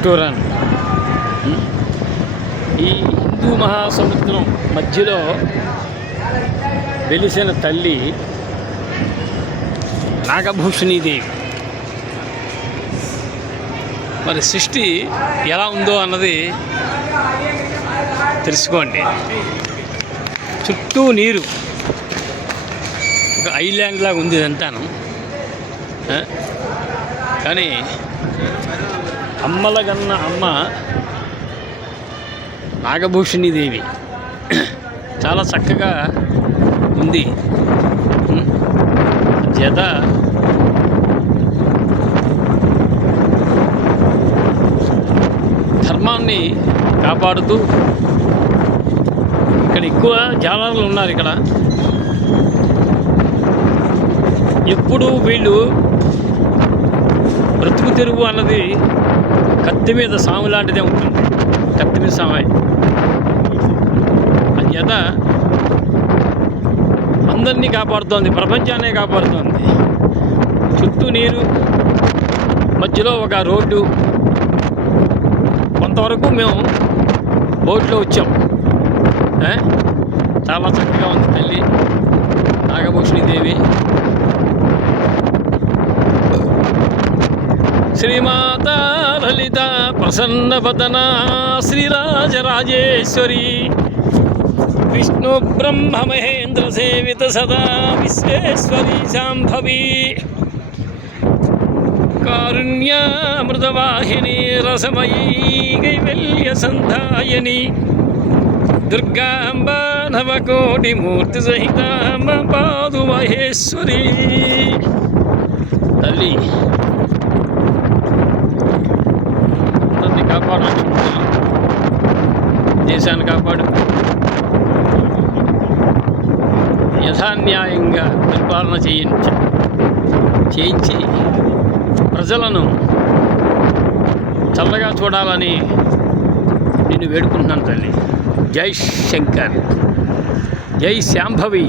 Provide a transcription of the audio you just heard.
చుట్టూరాను. ఈ హిందూ మహాసముద్రం మధ్యలో వెలిసిన తల్లి నాగభూషణీదేవి. మరి సృష్టి ఎలా ఉందో అన్నది తెలుసుకోండి. చుట్టూ నీరు, ఒక ఐలాండ్ లాగా ఉంది ఇదంతాను. కానీ అమ్మలగన్న అమ్మ నాగభూషణీదేవి చాలా చక్కగా ఉంది. చేత ధర్మాన్ని కాపాడుతూ ఇక్కడ ఎక్కువ జాలర్లు ఉన్నారు. ఇక్కడ ఎప్పుడు వీళ్ళు బ్రతుకు తెరువు అన్నది కత్తి మీద సాము లాంటిదే ఉంటుంది. కత్తి మీద సామే. అంచేత అందరినీ కాపాడుతోంది, ప్రపంచాన్నే కాపాడుతోంది. చుట్టూ నీరు, మధ్యలో ఒక రోడ్డు. కొంతవరకు మేము బోట్లో వచ్చాం. చాలా చక్కగా ఉంది తల్లి నాగభూషణీదేవి. శ్రీమాత లలిత ప్రసన్నవదన శ్రీరాజరాజేశ్వరి విష్ణు బ్రహ్మ మహేంద్ర సేవిత సదా విశ్వేశ్వరి శాంభవి కారుణ్యామృతవాహిని రసమయీ కైవల్య సంధాయని దుర్గాంబ నవకోటిమూర్తి సహితాంబ పాదు మహేశ్వరి. తల్లి అందరినీ కాపాడు, దేశాన్ని కాపాడు, యథాన్యాయంగా పరిపాలన చేయించి ప్రజలను చల్లగా చూడాలని నిన్ను వేడుకుంటున్నాను తల్లి. జై శంకర్, జై శాంభవి.